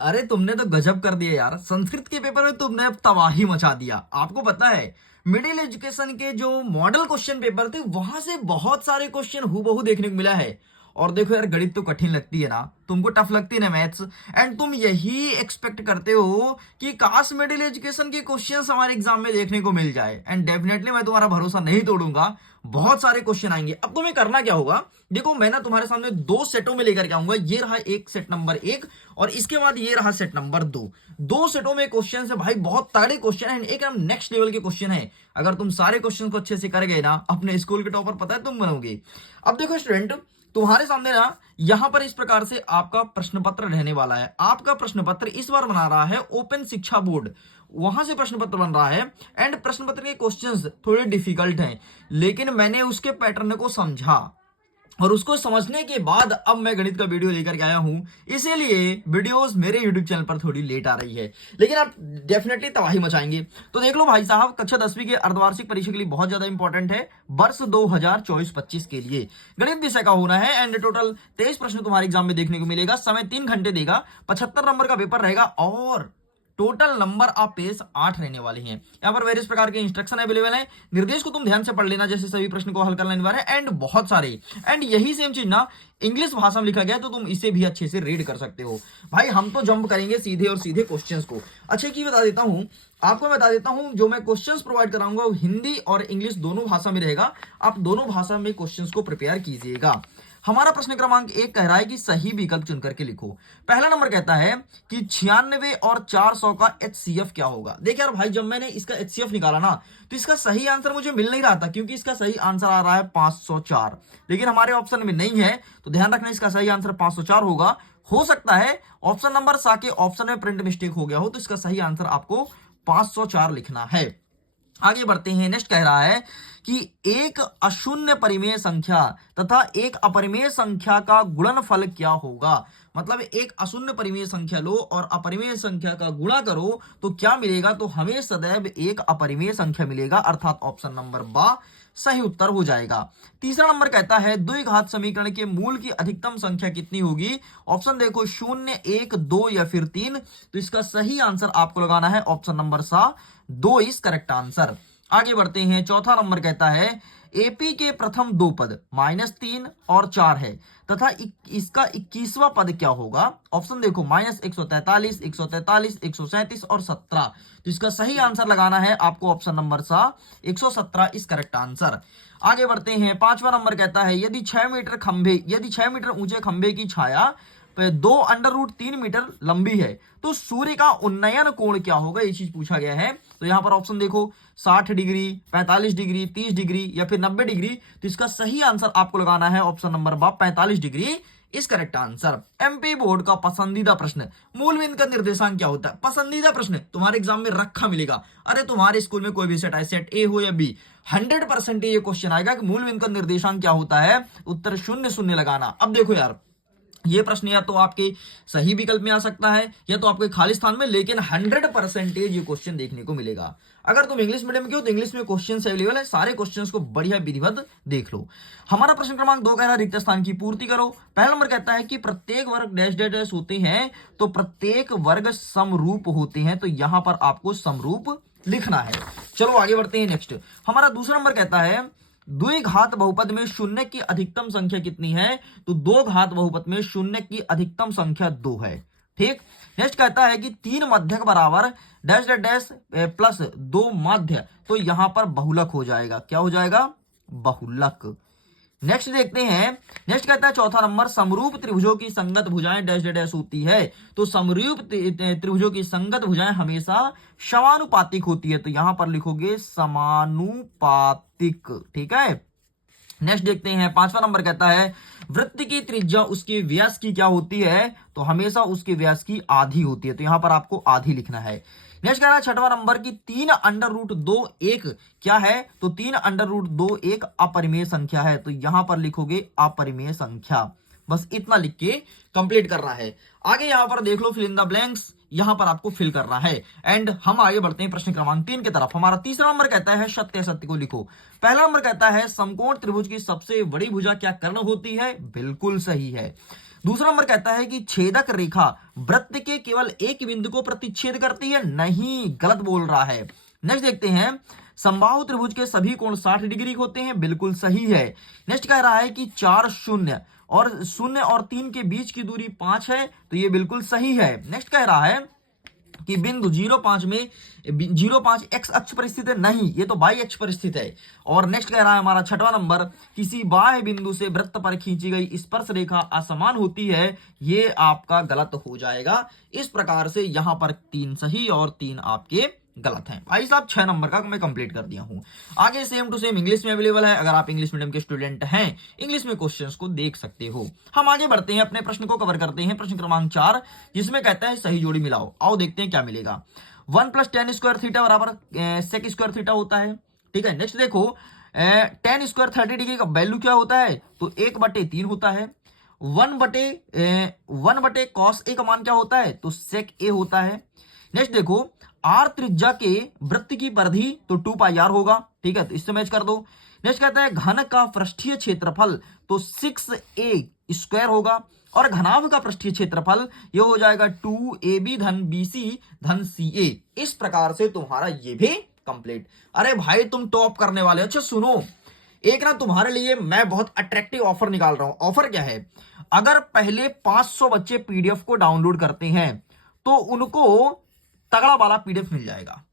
अरे तुमने तो गजब कर दिया यार, संस्कृत के पेपर में तुमने अब तबाही मचा दिया। आपको पता है मिडिल एजुकेशन के जो मॉडल क्वेश्चन पेपर थे वहां से बहुत सारे क्वेश्चन हूबहू देखने को मिला है। और देखो यार, गणित तो कठिन लगती है ना, तुमको टफ लगती है ना मैथ्स, एंड तुम यही एक्सपेक्ट करते हो कि काश मिडिल एजुकेशन के क्वेश्चंस हमारे एग्जाम में देखने को मिल जाए। एंड डेफिनेटली मैं तुम्हारा भरोसा नहीं तोड़ूंगा, बहुत सारे क्वेश्चन आएंगे। अब तुम्हें करना क्या होगा, देखो मैं ना तुम्हारे सामने दो सेटों में लेकर के आऊंगा। ये रहा एक सेट नंबर एक, और इसके बाद ये रहा सेट नंबर दो। दो सेटों में क्वेश्चन है भाई, बहुत तगड़े क्वेश्चन है, एक नेक्स्ट लेवल के क्वेश्चन है। अगर तुम सारे क्वेश्चन को अच्छे से कर गए ना, अपने स्कूल के टॉपर पता है तुम बनोगे। अब देखो स्टूडेंट, तुम्हारे सामने ना यहां पर इस प्रकार से आपका प्रश्न पत्र रहने वाला है। आपका प्रश्न पत्र इस बार बना रहा है ओपन शिक्षा बोर्ड, वहां से प्रश्न पत्र बन रहा है। एंड प्रश्न पत्र के क्वेश्चंस थोड़े डिफिकल्ट हैं, लेकिन मैंने उसके पैटर्न को समझा और उसको समझने के बाद अब मैं गणित का वीडियो लेकर के आया हूं। इसीलिए वीडियोस मेरे यूट्यूब चैनल पर थोड़ी लेट आ रही है, लेकिन आप डेफिनेटली तबाही मचाएंगे। तो देख लो भाई साहब, कक्षा 10वीं के अर्धवार्षिक परीक्षा के लिए बहुत ज्यादा इंपॉर्टेंट है, वर्ष 2024-25 के लिए गणित विषय का होना है। एंड टोटल 23 प्रश्न तुम्हारे एग्जाम में देखने को मिलेगा, समय 3 घंटे देगा, 75 नंबर का पेपर रहेगा, और टोटल नंबर आप पेज 8 रहने वाले हैं। यहाँ पर वेरियस प्रकार के इंस्ट्रक्शन अवेलेबल है, निर्देश को तुम ध्यान से पढ़ लेना, जैसे सभी प्रश्न को हल करना अनिवार्य है। एंड बहुत सारे, एंड यही सेम चीज ना इंग्लिश भाषा में लिखा गया है, तो तुम इसे भी अच्छे से रीड कर सकते हो। भाई हम तो जंप करेंगे सीधे और सीधे क्वेश्चंस को। अच्छा की बता देता हूं आपको, बता देता हूं जो मैं क्वेश्चंस प्रोवाइड कराऊंगा वो हिंदी और इंग्लिश दोनों भाषा में रहेगा। आप दोनों भाषा में क्वेश्चंस को प्रिपेयर कीजिएगा। हमारा प्रश्न क्रमांक 1 कह रहा है कि सही विकल्प चुन करके लिखो। पहला नंबर कहता है कि 96 और 400 का HCF क्या होगा। देखिए यार भाई, जब मैंने इसका HCF निकाला ना, तो इसका सही आंसर मुझे मिल नहीं रहा था, क्योंकि इसका सही आंसर आ रहा है 504, लेकिन हमारे ऑप्शन में नहीं है, तो ध्यान रखना इसका सही आंसर 504 होगा। हो सकता है ऑप्शन नंबर सा के ऑप्शन में प्रिंट मिस्टेक हो गया हो, तो इसका सही आंसर आपको 504 लिखना है। आगे बढ़ते हैं। नेक्स्ट कह रहा है कि एक अशून्य परिमेय संख्या तथा एक अपरिमेय संख्या का गुणनफल क्या होगा। मतलब एक अशून्य परिमेय संख्या लो और अपरिमेय संख्या का गुणा करो तो क्या मिलेगा, तो हमें सदैव एक अपरिमेय संख्या मिलेगा, अर्थात ऑप्शन नंबर बा सही उत्तर हो जाएगा। तीसरा नंबर कहता है द्विघात समीकरण के मूल की अधिकतम संख्या कितनी होगी। ऑप्शन देखो 0, 1, 2 या फिर 3, तो इसका सही आंसर आपको लगाना है ऑप्शन नंबर सा 2 इज करेक्ट आंसर। आगे बढ़ते हैं। चौथा नंबर कहता है एपी के प्रथम दो पद -3 और 4 है तथा इसका 21वां पद क्या होगा। ऑप्शन देखो -143, 143, 137 और 17, तो इसका सही आंसर लगाना है आपको ऑप्शन नंबर सा 117 इस करेक्ट आंसर। आगे बढ़ते हैं। पांचवा नंबर कहता है यदि 6 मीटर ऊंचे खंभे की छाया 2√3 मीटर लंबी है तो सूर्य का उन्नयन कोण क्या होगा, ये चीज पूछा गया है। तो यहां पर ऑप्शन देखो 60 डिग्री, 45 डिग्री, 30 डिग्री या फिर 90 डिग्री, तो इसका सही आंसर आपको लगाना है ऑप्शन नंबर 45 डिग्री इस करेक्ट आंसर। एमपी बोर्ड का पसंदीदा प्रश्न, मूल बिंदु का निर्देशांक क्या होता है। पसंदीदा प्रश्न तुम्हारे एग्जाम में रखा मिलेगा। अरे तुम्हारे स्कूल में कोई भी सेट है, सेट ए हो या बी, 100% ये क्वेश्चन आएगा कि मूल बिंदु का निर्देशांक क्या होता है, उत्तर 0 0 लगाना। अब देखो यार, ये प्रश्न या तो आपके सही विकल्प में आ सकता है या तो आपके खाली स्थान में, लेकिन 100% ये क्वेश्चन देखने को मिलेगा। अगर तुम इंग्लिश मीडियम के हो तो इंग्लिश में क्वेश्चन अवेलेबल है, सारे क्वेश्चंस को बढ़िया विधिवत देख लो। हमारा प्रश्न क्रमांक 2 कह रहा है रिक्त स्थान की पूर्ति करो। पहला नंबर कहता है कि प्रत्येक वर्ग डैश डैश डैश होते हैं, तो प्रत्येक वर्ग समरूप होते हैं, तो यहां पर आपको समरूप लिखना है। चलो आगे बढ़ते हैं। नेक्स्ट हमारा दूसरा नंबर कहता है द्विघात बहुपद में शून्य की अधिकतम संख्या कितनी है, तो दो घात बहुपद में शून्य की अधिकतम संख्या 2 है। ठीक। नेक्स्ट कहता है कि 3 मध्यक बराबर डैश डैश डैश प्लस 2 माध्य, तो यहां पर बहुलक हो जाएगा। क्या हो जाएगा, बहुलक। नेक्स्ट देखते हैं। नेक्स्ट कहता है चौथा नंबर समरूप त्रिभुजों की संगत भुजाएं डैश डैश डैश होती है, तो समरूप त्रिभुजों की संगत भुजाएं हमेशा समानुपातिक होती है, तो यहां पर लिखोगे समानुपातिक। ठीक है। नेक्स्ट देखते हैं। पांचवा नंबर कहता है वृत्त की त्रिज्या उसके व्यास की क्या होती है, तो हमेशा उसके व्यास की आधी होती है, तो यहां पर आपको आधी लिखना है। नेक्स्ट कह रहा है छठवां नंबर की 3√2 एक क्या है, तो 3√2 एक अपरिमेय संख्या है, तो यहां पर लिखोगे अपरिमेय संख्या। बस इतना लिख के कंप्लीट करना है। आगे यहां पर देख लो फिल इन द ब्लैंक्स, यहां पर आपको फिल करना है। एंड हम आगे बढ़ते हैं प्रश्न क्रमांक 3 की तरफ। हमारा तीसरा नंबर कहता है सत्य सत्य को लिखो। पहला नंबर कहता है समकोण त्रिभुज की सबसे बड़ी भुजा क्या कर्ण होती है, बिल्कुल सही है। दूसरा नंबर कहता है कि छेदक रेखा वृत्त के केवल एक बिंदु को प्रतिच्छेद करती है, नहीं, गलत बोल रहा है। नेक्स्ट देखते हैं, समबाहु त्रिभुज के सभी कोण 60 डिग्री होते हैं, बिल्कुल सही है। नेक्स्ट कह रहा है कि 4 शून्य और 3 के बीच की दूरी 5 है, तो ये बिल्कुल सही है। नेक्स्ट कह रहा है कि बिंदु 05 में 05 एक्स अक्ष पर स्थित है, नहीं, ये तो वाई अक्ष पर स्थित है। और नेक्स्ट कह रहा है हमारा छठवां नंबर, किसी बाह्य बिंदु से वृत्त पर खींची गई स्पर्श रेखा असमान होती है, ये आपका गलत हो जाएगा। इस प्रकार से यहां पर 3 सही और 3 आपके गलत हैं। भाई साहब 6 नंबर का मैं कंप्लीट कर दिया हूं। आगे सेम टू सेम इंग्लिश में अवेलेबल है, अगर आप इंग्लिश मीडियम के स्टूडेंट हैं इंग्लिश में क्वेश्चंस को देख सकते हो। हम आगे बढ़ते हैं, अपने प्रश्न को कवर करते हैं। प्रश्न क्रमांक 4, जिसमें कहता है सही जोड़ी मिलाओ। आओ देखते हैं क्या मिलेगा। 1 + tan स्क्वायर थीटा बराबर sec स्क्वायर थीटा होता है, ठीक है। नेक्स्ट देखो, tan स्क्वायर 30 डिग्री का वैल्यू क्या होता है, तो 1/3 होता है। 1/1 cos a का मान क्या होता है, तो sec a होता है। नेक्स्ट देखो, r त्रिज्या के वृत्त की परिधि तो 2πr होगा, ठीक है, तो इससे मैच कर दो। नेक्स्ट कहता है घन का पृष्ठीय क्षेत्रफल तो 6a² होगा, और घनाभ का पृष्ठीय क्षेत्रफल ये हो जाएगा 2ab धन bc धन ca। इस प्रकार से तुम्हारा ये भी कंप्लीट। अरे भाई तुम टॉप करने वाले। अच्छा सुनो, एक ना तुम्हारे लिए मैं बहुत अट्रैक्टिव ऑफर निकाल रहा हूं। ऑफर क्या है, अगर पहले 500 बच्चे पीडीएफ को डाउनलोड करते हैं तो उनको तगड़ा वाला पीडीएफ मिल जाएगा।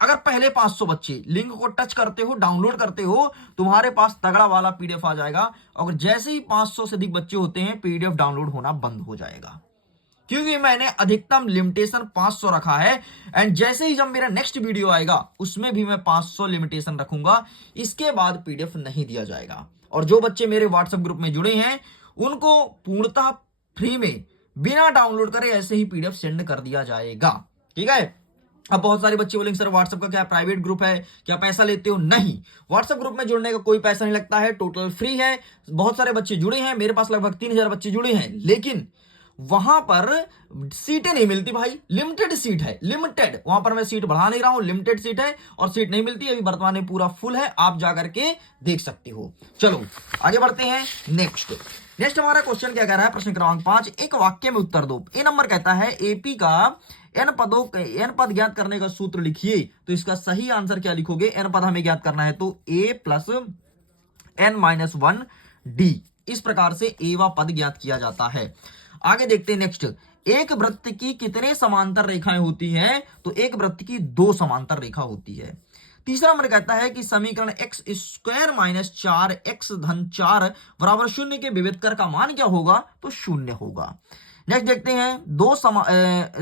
अगर पहले 500 बच्चे लिंक को टच करते हो, डाउनलोड करते हो, तुम्हारे पास तगड़ा वाला पीडीएफ आ जाएगा। और जैसे ही 500 से अधिक बच्चे होते हैं, पीडीएफ डाउनलोड होना बंद हो जाएगा, क्योंकि मैंने अधिकतम लिमिटेशन 500 रखा है। एंड जैसे ही जब मेरा नेक्स्ट वीडियो आएगा उसमें भी मैं 500 लिमिटेशन रखूंगा, इसके बाद पीडीएफ नहीं दिया जाएगा। और जो बच्चे मेरे व्हाट्सएप ग्रुप में जुड़े हैं उनको पूर्णतः फ्री में बिना डाउनलोड करे ऐसे ही पीडीएफ सेंड कर दिया जाएगा, ठीक है। अब बहुत सारे बच्चे बोलेंगे सर व्हाट्सएप का क्या प्राइवेट ग्रुप है, क्या पैसा लेते हो? नहीं, व्हाट्सएप ग्रुप में जुड़ने का कोई पैसा नहीं लगता है, टोटल फ्री है। बहुत सारे बच्चे जुड़े हैं, मेरे पास लगभग 3000 बच्चे जुड़े हैं, लेकिन वहां पर सीटें नहीं मिलती भाई, लिमिटेड सीट है, लिमिटेड। वहां पर मैं सीट बढ़ा नहीं रहा हूं, लिमिटेड सीट है और सीट नहीं मिलती। अभी वर्तमान में पूरा फुल है, आप जाकर के देख सकते हो। चलो आगे बढ़ते हैं। नेक्स्ट हमारा क्वेश्चन क्या कह रहा है, प्रश्न क्रमांक 5, एक वाक्य में उत्तर दो। ए नंबर कहता है एपी का n पद ज्ञात करने का सूत्र लिखिए। तो इसका सही आंसर क्या लिखोगे, n पद हमें ज्ञात करना है तो a + n-1 d, इस प्रकार से a वा पद ज्ञात किया जाता है। आगे देखते हैं नेक्स्ट, एक वृत्त की कितने समांतर रेखाएं होती हैं, तो एक वृत्त की 2 समांतर रेखा होती है। तीसरा नंबर कहता है कि समीकरण x² - 4x धन 4 बराबर 0 के विविधकर का मान क्या होगा, तो 0 होगा। नेक्स्ट देखते हैं,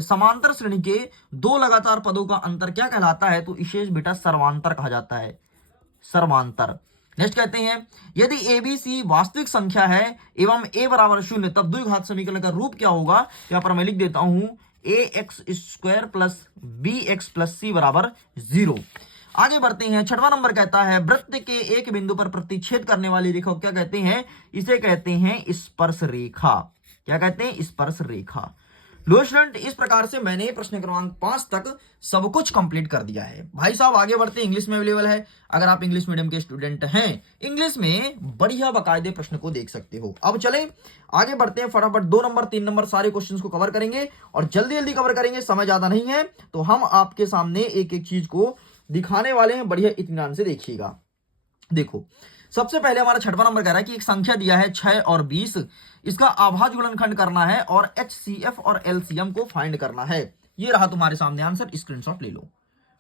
समांतर श्रेणी के 2 लगातार पदों का अंतर क्या कहलाता है, तो इसे बेटा सर्वांतर कहा जाता है, सर्वांतर। नेक्स्ट कहते हैं, यदि ABC वास्तविक संख्या है एवं a बराबर 0, तब द्विघात समीकरण का रूप क्या होगा। यहाँ पर मैं लिख देता हूं ax² + bx + c बराबर 0। आगे बढ़ते हैं, छठवां नंबर कहता है वृत्त के एक बिंदु पर प्रतिच्छेद करने वाली रेखा क्या कहते हैं, इसे कहते हैं स्पर्श रेखा। क्या कहते हैं, स्पर्श रेखा। लो स्टूडेंट, इस प्रकार से मैंने प्रश्न क्रमांक 5 तक सब कुछ कंप्लीट कर दिया है। भाई साहब आगे बढ़ते हैं, इंग्लिश में अवेलेबल है, अगर आप इंग्लिश मीडियम के स्टूडेंट हैं इंग्लिश में बढ़िया बाकायदे प्रश्न को देख सकते हो। अब चलें आगे बढ़ते हैं, फटाफट 2 नंबर 3 नंबर सारे क्वेश्चंस को कवर करेंगे और जल्दी जल्दी कवर करेंगे, समय ज्यादा नहीं है, तो हम आपके सामने एक एक चीज को दिखाने वाले हैं, बढ़िया इत्मीनान से देखिएगा। देखो सबसे पहले हमारा छठवां नंबर कह रहा है कि एक संख्या दिया है 6 और 20, इसका आभाज्य गुणनखंड करना है और HCF और LCM को फाइंड करना है। ये रहा तुम्हारे सामने आंसर, स्क्रीनशॉट ले लो,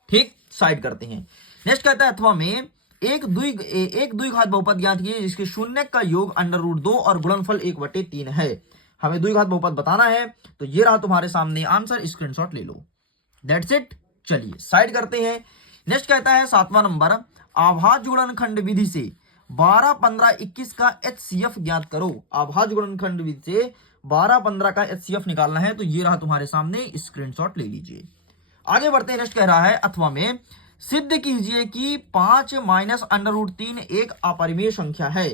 ठीक, साइड करते हैं। नेक्स्ट कहता है अथवा में एक द्विघात बहुपद ज्ञात कीजिए जिसके शून्य का योग √2 और गुणनफल 1/3 है। हमें द्विघात बहुपद बताना है, तो ये रहा तुम्हारे सामने आंसर, स्क्रीनशॉट ले लो, दैट्स इट। चलिए साइड करते हैं। नेक्स्ट कहता है 7वां नंबर, आभाज्य गुणनखंड विधि से 12, 15, 21 का HCF ज्ञात करो। आभाज्य गुणनखंड विधि से 12, 15 का HCF निकालना है, तो ये रहा तुम्हारे सामने, स्क्रीनशॉट ले लीजिए। आगे बढ़ते हैं, नेक्स्ट कह रहा है अथवा में सिद्ध कीजिए कि 5 - √3 एक अपरिमेय संख्या है।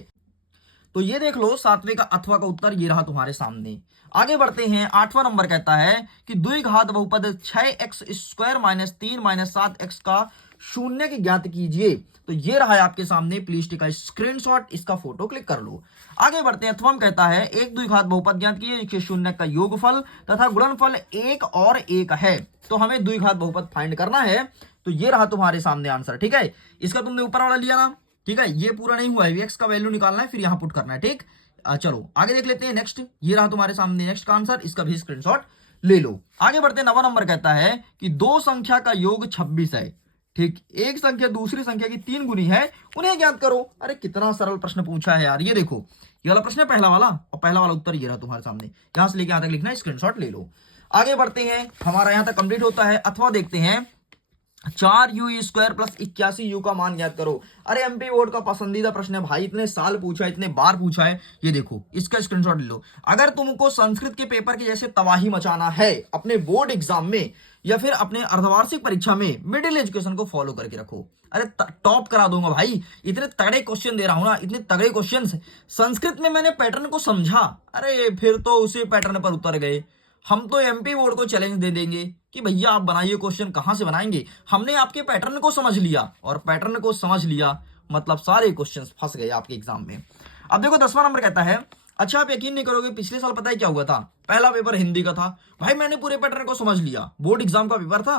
तो ये देख लो 7वें का अथवा का उत्तर ये रहा तुम्हारे सामने। आगे बढ़ते हैं, 8वां नंबर कहता है कि द्विघात बहुपद 6x² - 3 - 7x का शून्य की ज्ञात कीजिए। तो ये रहा है आपके सामने, प्लीज टेक अ स्क्रीनशॉट, इसका फोटो क्लिक कर लो। आगे बढ़ते हैं। अथवा कहता है एक द्विघात बहुपद ज्ञात कीजिए जिसके शून्य का योगफल तथा गुणनफल 1 और 1 है। तो हमें द्विघात बहुपद फाइंड करना है। तो ये रहा तुम्हारे सामने आंसर, ठीक है। इसका तुमने ऊपर वाला लिया ना, ठीक है, ये पूरा नहीं हुआ है, एक्स का वैल्यू निकालना है फिर यहां पुट करना है, ठीक। चलो आगे देख लेते हैं नेक्स्ट। ये रहा तुम्हारे सामने नेक्स्ट का आंसर, इसका भी स्क्रीनशॉट ले लो। आगे बढ़ते हैं। 9वां नंबर कहता है कि दो संख्या का योग 26 है, ठीक। एक संख्या दूसरी संख्या की 3 गुनी है, उन्हें ज्ञात करो। अरे कितना सरल प्रश्न पूछा है यार। ये देखो, ये वाला प्रश्न है पहला वाला, और पहला वाला उत्तर ये रहा तुम्हारे सामने। यहां से लेके यहां तक लिखना है, स्क्रीनशॉट ले लो। आगे बढ़ते हैं, हमारा यहां तक कंप्लीट होता है। अथवा देखते हैं 4u² + 81u का मान ज्ञात करो। अरे एमपी बोर्ड का पसंदीदा प्रश्न है भाई, इतने साल पूछा है, इतने बार पूछा है। ये देखो, इसका स्क्रीनशॉट ले लो। अगर तुमको संस्कृत के पेपर के जैसे तबाही मचाना है अपने बोर्ड एग्जाम में या फिर अपने अर्धवार्षिक परीक्षा में, मिडिल एजुकेशन को फॉलो करके रखो। अरे टॉप करा दूंगा भाई, इतने तगड़े क्वेश्चन दे रहा हूं ना, इतने तगड़े क्वेश्चन। संस्कृत में मैंने पैटर्न को समझा, अरे फिर तो उसी पैटर्न पर उतर गए। हम तो एमपी बोर्ड को चैलेंज दे देंगे कि भैया आप बनाइए क्वेश्चन, कहां से बनाएंगे। हमने आपके पैटर्न को समझ लिया, और पैटर्न को समझ लिया मतलब सारे क्वेश्चंस फंस गए आपके एग्जाम में। अब देखो 10वां नंबर कहता है, अच्छा आप यकीन नहीं करोगे, पिछले साल पता है क्या हुआ था, पहला पेपर हिंदी का था। भाई मैंने पूरे पैटर्न को समझ लिया, बोर्ड एग्जाम का पेपर था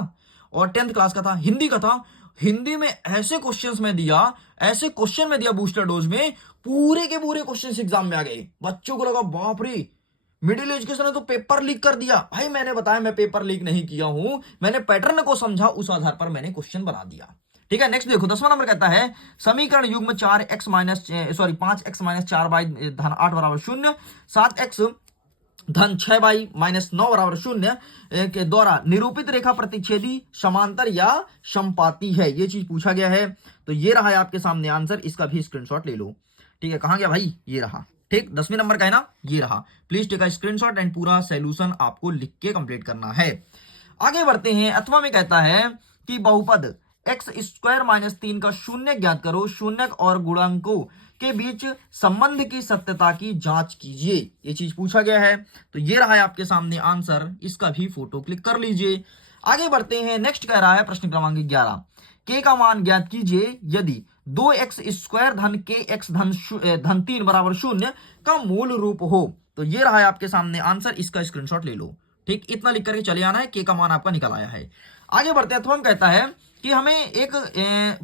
और 10th क्लास का था, हिंदी का था। हिंदी में ऐसे क्वेश्चंस में दिया, ऐसे क्वेश्चन में दिया बूस्टर डोज में, पूरे के पूरे क्वेश्चंस एग्जाम में आ गए। बच्चों को लगा बाप रे, मिडिल एजुकेशन ने तो पेपर लीक कर दिया। भाई मैंने बताया मैं पेपर लीक नहीं किया हूं, मैंने पैटर्न को समझा, उस आधार पर मैंने क्वेश्चन बना दिया, ठीक है। नेक्स्ट देखो 10वां नंबर कहता है समीकरण युग्म 5x - 4y-8 = 0, 7x - 6y-9 = 0 के द्वारा निरूपित रेखा प्रतिच्छेदी, समांतर या समपाती है। ये चीज पूछा गया है। तो ये रहा है आपके सामने आंसर, इसका भी स्क्रीनशॉट ले लो, ठीक है। कहां गया भाई, ये रहा, ठीक। 10वें नंबर का है ना, ये रहा। Please take a screenshot and पूरा सॉल्यूशन आपको लिख के कंप्लीट करना है। आगे बढ़ते हैं। अथवा में कहता है कि बहुपद x² - 3 का शून्य ज्ञात करो, शून्यक और गुणांकों के बीच संबंध की सत्यता की जांच कीजिए। ये चीज पूछा गया है। तो ये रहा है आपके सामने आंसर, इसका भी फोटो क्लिक कर लीजिए। आगे बढ़ते हैं। नेक्स्ट कह रहा है प्रश्न क्रमांक 11, k का मान ज्ञात कीजिए यदि 2x² धन kx धन 3 = 0 का मूल रूप हो। तो ये रहा है आपके सामने आंसर, इसका स्क्रीनशॉट ले लो, ठीक। इतना लिख करके चले आना है, k का मान आपका निकल आया है। आगे बढ़ते हैं। अथवा कहता है कि हमें एक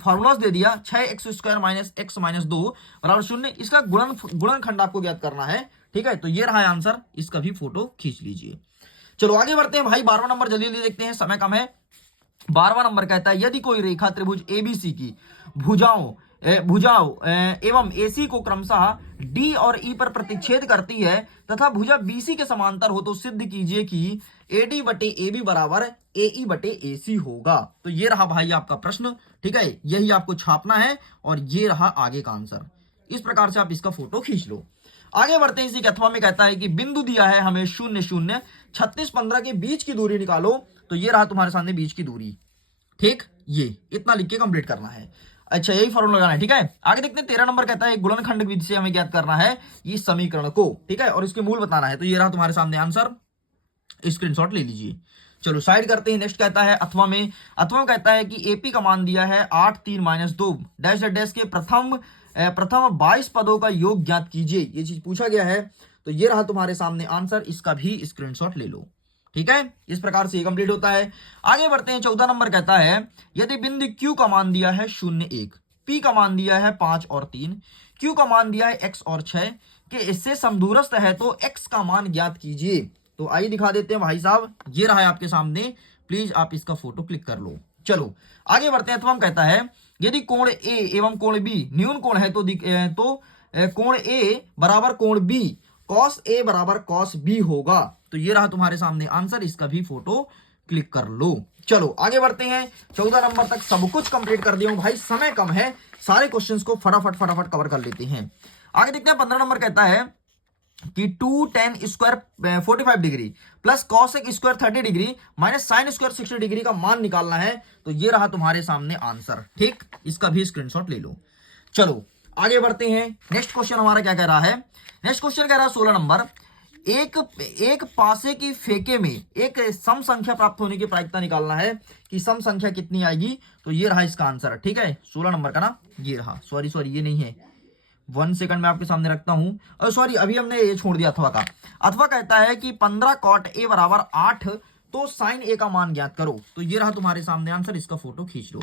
फॉर्मूला दे दिया 6x² - x - 2 = 0, इसका गुणनखंड आपको ज्ञात करना है, ठीक है। तो ये रहा है आंसर, इसका भी फोटो खींच लीजिए। चलो आगे बढ़ते हैं भाई। 12वां नंबर जल्दी जल्दी देखते हैं, समय कम है। 12वां नंबर कहता है यदि कोई रेखा त्रिभुज एबीसी की भुजाओं एवं एसी को क्रमशः डी और ई पर प्रतिच्छेद करती है तथा भुजा बीसी के समांतर हो, तो सिद्ध कीजिए कि एडी बटे एबी बराबर एई बटे एसी होगा। तो ये रहा भाई आपका प्रश्न, ठीक है। यही आपको छापना है और ये रहा आगे का आंसर। इस प्रकार से आप इसका फोटो खींच लो। आगे बढ़ते हैं। इसी के अथवा में कहता है कि बिंदु दिया है हमें 0 0 36 15 के बीच की दूरी निकालो। तो ये रहा तुम्हारे सामने बीच की दूरी, ठीक। ये इतना लिख के कंप्लीट करना है। अच्छा यही फॉर्मूला लगाना है, ठीक है। आगे देखते हैं 13 नंबर कहता है गुणनखंड विधि से हमें ज्ञात करना है इस समीकरण को, ठीक है, और इसके मूल बताना है। तो ये रहा तुम्हारे सामने आंसर, स्क्रीनशॉट ले लीजिए। चलो साइड करते हैं। नेक्स्ट कहता है अथवा में कहता है कि एपी का मान दिया है 8 3 - 2 डैश डैश के प्रथम 22 पदों का योग ज्ञात कीजिए। ये चीज पूछा गया है। तो ये रहा तुम्हारे सामने आंसर, इसका भी स्क्रीनशॉट ले लो, ठीक है। इस प्रकार से ये कंप्लीट होता है। आगे बढ़ते हैं। 14 नंबर कहता है यदि बिंदु Q का मान दिया है 0 1, P का मान दिया है 5 और 3, Q का मान दिया है x और 6 के इससे समदूरस्थ है, तो x का मान ज्ञात कीजिए। तो आइए दिखा देते हैं भाई साहब, ये रहा है आपके सामने, प्लीज आप इसका फोटो क्लिक कर लो। चलो आगे बढ़ते हैं। तो कहता है यदि कोण A एवं कोण B न्यून कोण है तो कोण A बराबर कोण B cos A बराबर cos B होगा। तो ये रहा तुम्हारे सामने आंसर, इसका भी फोटो क्लिक कर लो। चलो आगे बढ़ते हैं। 14 नंबर तक सब कुछ कंप्लीट कर दिया हूं भाई, समय कम है, सारे क्वेश्चंस को फटाफट कवर कर लेते हैं। आगे देखते हैं। 15 नंबर कहता है कि 2 tan square 45 degree plus cos square 30 degree minus sin square 60 degree का मान निकालना है। तो ये रहा तुम्हारे सामने आंसर, ठीक। इसका भी स्क्रीनशॉट ले लो। चलो आगे बढ़ते हैं। नेक्स्ट क्वेश्चन हमारा क्या कह रहा है। नेक्स्ट क्वेश्चन कह रहा है 16 नंबर, एक एक पासे की फेके में एक सम संख्या प्राप्त होने की प्रायिकता निकालना है कि सम संख्या कितनी आएगी। तो ये रहा इसका आंसर, ठीक है, 16 नंबर का ना, ये रहा, सॉरी ये नहीं है, 1 सेकंड में आपके सामने रखता हूं, सॉरी अभी हमने ये छोड़ दिया अथवा का। अथवा कहता है कि 15 कॉट ए बराबर 8, तो साइन ए का मान ज्ञात करो। तो ये रहा तुम्हारे सामने आंसर, इसका फोटो खींच लो।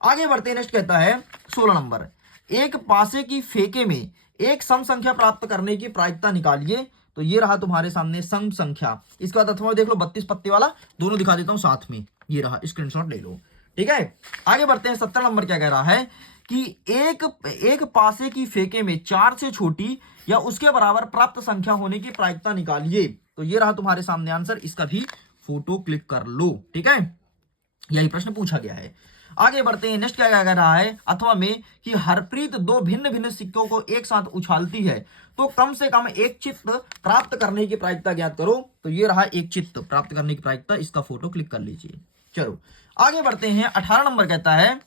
आगे बढ़ते हैं, नेक्स्ट कहता है 16 नंबर, एक पासे की फेके में एक सम संख्या प्राप्त करने की प्रायिकता निकालिए। तो ये रहा तुम्हारे सामने सम संख्या। इसके बाद अथवा देख लो, 32 पत्ते वाला, दोनों दिखा देता हूं साथ में, ये रहा, स्क्रीनशॉट ले लो, ठीक है। आगे बढ़ते हैं, 17 नंबर क्या कह रहा है कि एक पासे की फेके में 4 से छोटी या उसके बराबर प्राप्त संख्या होने की प्रायिकता निकालिए। तो ये रहा तुम्हारे सामने आंसर, इसका भी फोटो क्लिक कर लो, ठीक है, यही प्रश्न पूछा गया है। आगे बढ़ते हैं, नेक्स्ट क्या कह रहा है अथवा में कि हरप्रीत 2 भिन्न भिन्न सिक्कों को एक साथ उछालती है, तो कम से कम एक चित्त प्राप्त करने की प्रायिकता ज्ञात करो। तो ये रहा एक चित्त प्राप्त करने की प्रायिकता, इसका फोटो क्लिक कर लीजिए। चलो आगे बढ़ते हैं, 18 नंबर कहता है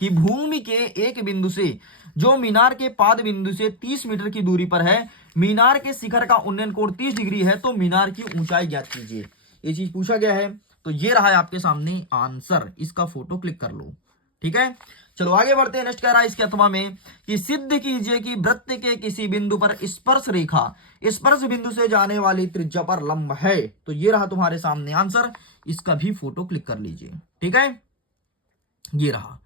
कि भूमि के एक बिंदु से जो मीनार के पाद बिंदु से 30 मीटर की दूरी पर है, मीनार के शिखर का उन्नयन कोण 30 डिग्री है, तो मीनार की ऊंचाई ज्ञात कीजिए। ये चीज पूछा गया है। तो ये रहा है आपके सामने आंसर, इसका फोटो क्लिक कर लो, ठीक है। चलो आगे बढ़ते हैं, नेक्स्ट कह रहा है इसके अथवा में कि सिद्ध कीजिए कि वृत्त के किसी बिंदु पर स्पर्श रेखा स्पर्श बिंदु से जाने वाली त्रिज्या पर लंब है। तो ये रहा तुम्हारे सामने आंसर, इसका भी फोटो क्लिक कर लीजिए, ठीक है, ये रहा,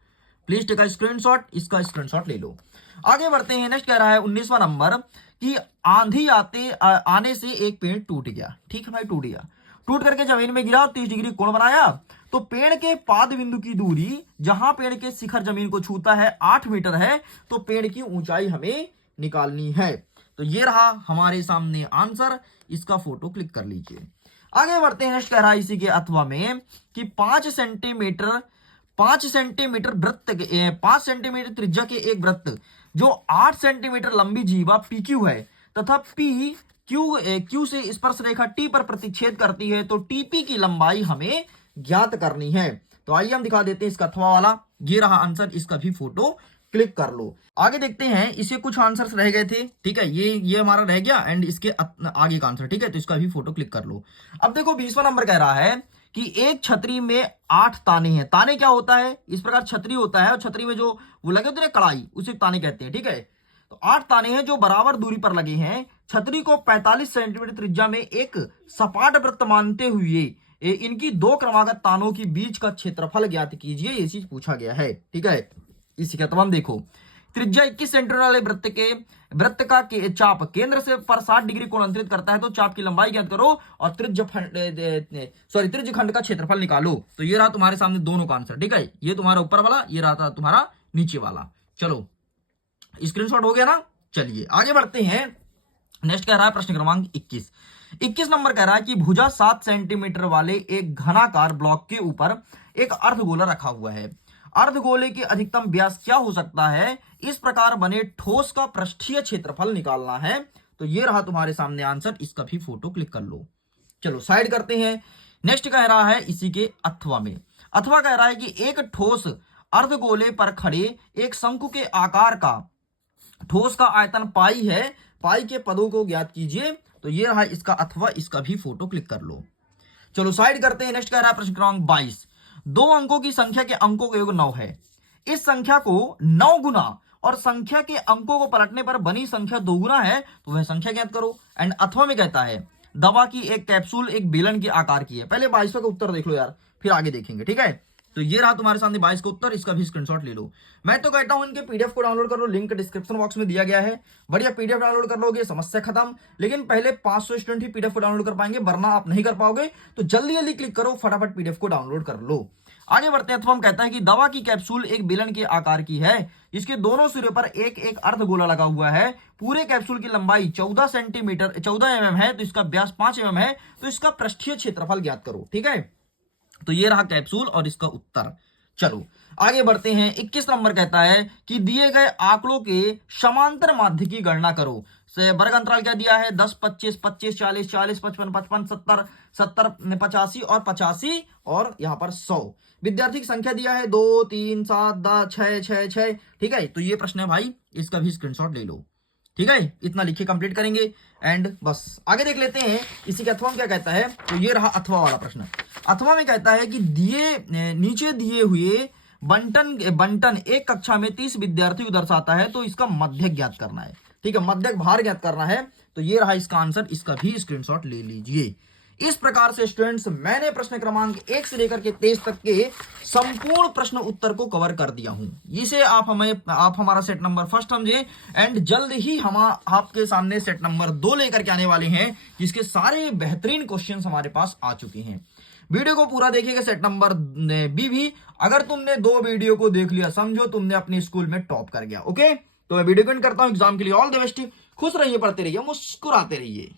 प्लीज टेक अ स्क्रीनशॉट, इसका स्क्रीनशॉट ले लो। आगे बढ़ते हैं, नेक्स्ट कह रहा है 19वां नंबर कि आंधी आने से एक पेड़ टूट गया, ठीक है भाई, टूट गया, टूट करके जमीन में गिरा और 30 डिग्री कोण बनाया। तो पेड़ के पाद बिंदु की दूरी जहां पेड़ के शिखर जमीन को छूता है 8 मीटर है, तो पेड़ की ऊंचाई हमें निकालनी है। तो ये रहा हमारे सामने आंसर, इसका फोटो क्लिक कर लीजिए। आगे बढ़ते हैं, नेक्स्ट कह रहा है इसी के अथवा में कि 5 सेंटीमीटर वृत्त 5 सेंटीमीटर त्रिज्या के एक वृत्त जो 8 सेंटीमीटर लंबी जीवा PQ है तथा P क्यू से स्पर्श रेखा टी पर प्रतिच्छेद करती है, तो टीपी की लंबाई हमें ज्ञात करनी है। तो आइए हम दिखा देते हैं इसका अथवा वाला, ये रहा आंसर, इसका भी फोटो क्लिक कर लो। आगे देखते हैं, इसे कुछ आंसर्स रह गए थे, ठीक है, ये हमारा रह गया एंड इसके आगे का आंसर, ठीक है, तो इसका भी फोटो क्लिक कर लो। अब देखो 20वां नंबर कह रहा है कि एक छतरी में 8 ताने हैं। ताने क्या होता है, इस प्रकार छतरी होता है और छतरी में जो वो लगे होते हैं कड़ाई, उसे ताने कहते हैं, ठीक है। तो 8 ताने हैं जो बराबर दूरी पर लगे हैं। छतरी को 45 सेंटीमीटर त्रिज्या में एक सपाट वृत्त मानते हुए इनकी 2 क्रमागत तानों के बीच का क्षेत्रफल ज्ञात कीजिए, ये चीज पूछा गया है, ठीक है। इसी का तमाम देखो, त्रिज्या 21 सेंटीमीटर वाले वृत्त का चाप केंद्र से पर 60 डिग्री कोण अंतरित करता है, तो चाप की लंबाई ज्ञात करो और त्रिज्य खंड का क्षेत्रफल निकालो। तो ये रहा तुम्हारे सामने दोनों का आंसर, ठीक है, ये तुम्हारा ऊपर वाला, ये रहा था तुम्हारा नीचे वाला। चलो स्क्रीनशॉट हो गया ना। चलिए आगे बढ़ते हैं, नेक्स्ट कह रहा है प्रश्न क्रमांक 21 नंबर कह रहा है कि भुजा 7 सेंटीमीटर वाले एक घनाकार ब्लॉक के ऊपर एक अर्धगोला रखा हुआ है। अर्धगोले की अधिकतम व्यास क्या हो सकता है, इस प्रकार बने ठोस का पृष्ठीय क्षेत्रफल निकालना है। तो ये रहा तुम्हारे सामने आंसर, इसका भी फोटो क्लिक कर लो। चलो साइड करते हैं, नेक्स्ट कह रहा है इसी के अथवा में, अथवा कह रहा है कि एक ठोस अर्धगोले पर खड़े एक शंकु के आकार का ठोस का आयतन पाई है, पाई के पदों को ज्ञात कीजिए। तो ये रहा इसका अथवा, इसका भी फोटो क्लिक कर लो। चलो साइड करते हैं, नेक्स्ट कह रहा है प्रश्न क्रमांक 22, 2 अंकों की संख्या के अंकों का योग 9 है। इस संख्या को 9 गुना और संख्या के अंकों को पलटने पर बनी संख्या 2 गुना है, तो वह संख्या ज्ञात करो। एंड अथवा में कहता है दवा की एक कैप्सूल एक बेलन के आकार की है। पहले 22 का उत्तर देख लो यार, फिर आगे देखेंगे, ठीक है। तो ये रहा तुम्हारे सामने 22 का उत्तर, इसका भी स्क्रीनशॉट ले लो। मैं तो कहता हूं इनके पीडीएफ को डाउनलोड कर लो, लिंक डिस्क्रिप्शन बॉक्स में दिया गया है, बढ़िया पीडीएफ डाउनलोड कर लोगे, समस्या खत्म। लेकिन पहले 500 स्टूडेंट ही पीडीएफ को डाउनलोड कर पाएंगे, वरना आप नहीं कर पाओगे। तो जल्दी जल्दी क्लिक करो, फटाफट पीडीएफ को डाउनलोड कर लो। आगे बढ़ते हैं, अथवा कहता है कि दवा की कैप्सूल एक बेलन के आकार की है, इसके दोनों सिरे पर एक एक अर्धगोला लगा हुआ है। पूरे कैप्सूल की लंबाई 14 mm है, तो इसका व्यास 5 mm है, तो इसका पृष्ठीय क्षेत्रफल ज्ञात करो, ठीक है। तो ये रहा कैप्सूल और इसका उत्तर। चलो आगे बढ़ते हैं, 21 नंबर कहता है कि दिए गए आंकड़ों के समांतर माध्य की गणना करो। वर्ग अंतराल क्या दिया है, 10, 25, 25, 40, 40, 55, 55, 70, 70, 85 और 85 और यहाँ पर 100। विद्यार्थी की संख्या दिया है 2, 3, 7, 10, 6, 6, 6, ठीक है। तो ये प्रश्न है भाई, इसका भी स्क्रीनशॉट ले लो, ठीक है, इतना लिख के कंप्लीट करेंगे एंड बस आगे देख लेते हैं इसी के अथवा में क्या कहता है। तो ये रहा अथवा वाला प्रश्न। अथवा में कहता है कि नीचे दिए हुए बंटन एक कक्षा में 30 विद्यार्थियों को दर्शाता है, तो इसका मध्यक ज्ञात करना है। ठीक है, मध्यक भार ज्ञात करना है। तो ये रहा इसका आंसर, इसका भी स्क्रीनशॉट ले लीजिए। इस प्रकार से स्टूडेंट्स मैंने प्रश्न क्रमांक 1 से लेकर के 23 तक के संपूर्ण प्रश्न उत्तर को कवर कर दिया हूं। इसे आप हमारा सेट नंबर फर्स्ट समझे एंड जल्द ही हम आपके सामने सेट नंबर 2 लेकर के आने वाले हैं, जिसके सारे बेहतरीन क्वेश्चंस हमारे पास आ चुके हैं। वीडियो को पूरा देखिएगा, सेट नंबर बी भी। अगर तुमने 2 वीडियो को देख लिया, समझो तुमने अपने स्कूल में टॉप कर गया। ओके, तो मैं वीडियो को एंड करता हूं। एग्जाम के लिए ऑल द बेस्ट। खुश रहिए, पढ़ते रहिए, मुस्कुराते रहिए।